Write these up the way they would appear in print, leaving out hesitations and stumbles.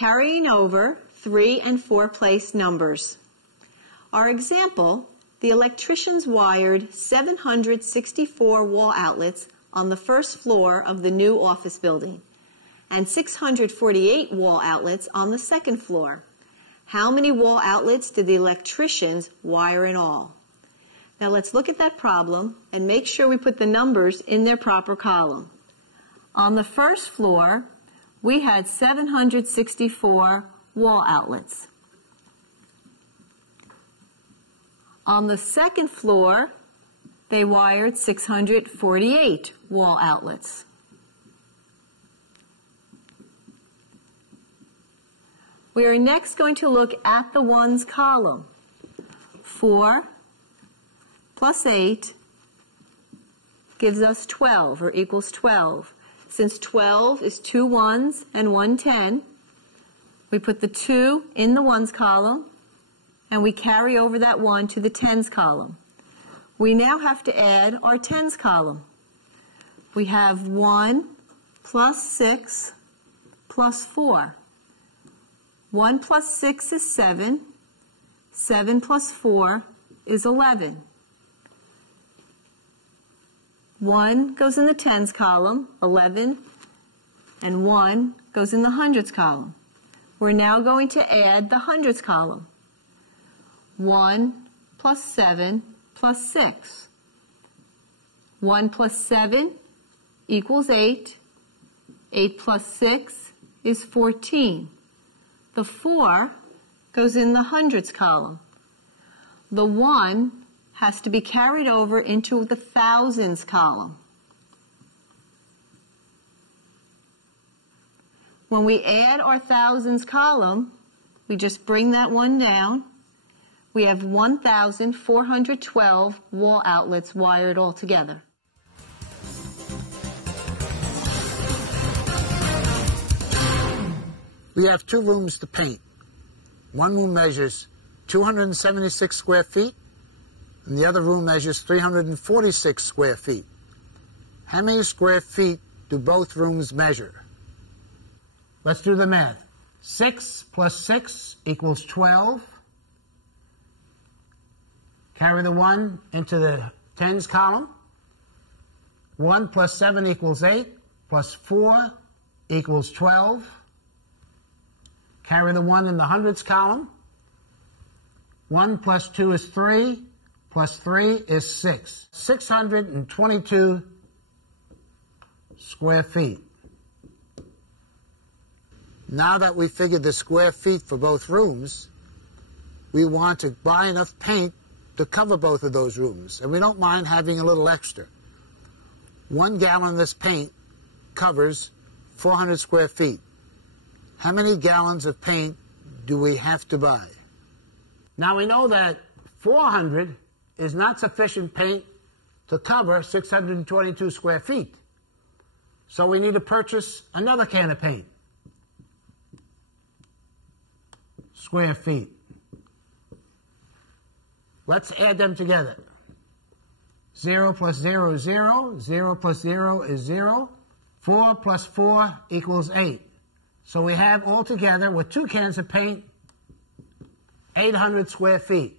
carrying over 3 and 4 place numbers. Our example, the electricians wired 764 wall outlets on the first floor of the new office building and 648 wall outlets on the second floor. How many wall outlets did the electricians wire in all? Now let's look at that problem and make sure we put the numbers in their proper column. On the first floor, we had 764 wall outlets. On the second floor, they wired 648 wall outlets. We are next going to look at the ones column. 4 plus 8 gives us 12, or equals 12. Since 12 is 2 ones and 1 10, we put the 2 in the ones column, and we carry over that 1 to the tens column. We now have to add our tens column. We have 1 plus 6 plus 4. 1 plus 6 is 7. 7 plus 4 is 11. 1 goes in the tens column, 11, and 1 goes in the hundreds column. We're now going to add the hundreds column. 1 plus 7 plus 6. 1 plus 7 equals 8. 8 plus 6 is 14. The 4 goes in the hundreds column. The 1 has to be carried over into the thousands column. When we add our thousands column, we just bring that 1 down. We have 1,412 wall outlets wired altogether. We have 2 rooms to paint. One room measures 276 square feet, and the other room measures 346 square feet. How many square feet do both rooms measure? Let's do the math. 6 plus 6 equals 12. Carry the 1 into the tens column. 1 plus 7 equals 8, plus 4 equals 12. Carry the 1 in the hundreds column. 1 plus 2 is 3, plus 3 is 6. 622 square feet. Now that we figured the square feet for both rooms, we want to buy enough paint to cover both of those rooms, and we don't mind having a little extra. 1 gallon of this paint covers 400 square feet. How many gallons of paint do we have to buy? Now we know that 400 is not sufficient paint to cover 622 square feet. So we need to purchase another can of paint. Square feet. Let's add them together. 0 plus 0 is 0. 0 plus 0 is 0. 4 plus 4 equals 8. So we have altogether, with 2 cans of paint, 800 square feet.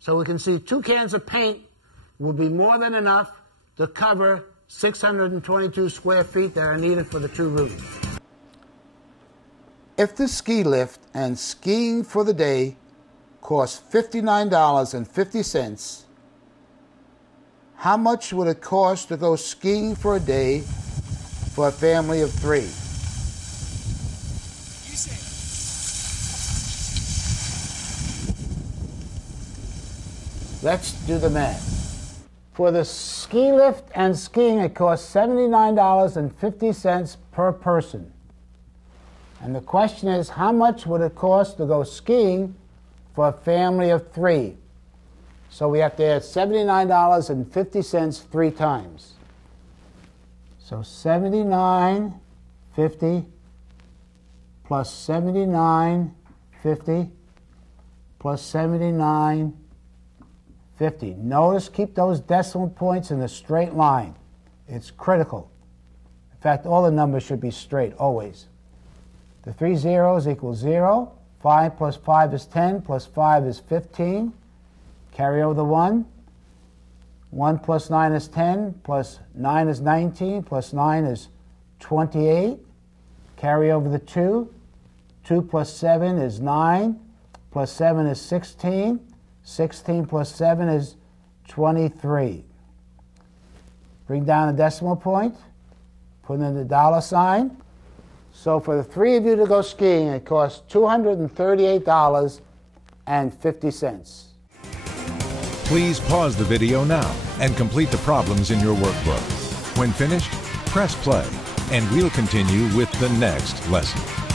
So we can see 2 cans of paint will be more than enough to cover 622 square feet that are needed for the 2 rooms. If the ski lift and skiing for the day cost $59.50, how much would it cost to go skiing for a day for a family of 3? Let's do the math. For the ski lift and skiing, it costs $79.50 per person. And the question is, how much would it cost to go skiing for a family of 3? So we have to add $79.50 3 times. So $79.50 plus $79.50 plus $79.50. Notice, keep those decimal points in a straight line. It's critical. In fact, all the numbers should be straight, always. The 3 zeros equals 0. 5 plus 5 is 10, plus 5 is 15. Carry over the 1. 1 plus 9 is 10, plus 9 is 19, plus 9 is 28. Carry over the 2. 2 plus 7 is 9, plus 7 is 16. 16 plus 7 is 23. Bring down a decimal point. Put in the dollar sign. So for the 3 of you to go skiing, it costs $238.50. Please pause the video now and complete the problems in your workbook. When finished, press play, and we'll continue with the next lesson.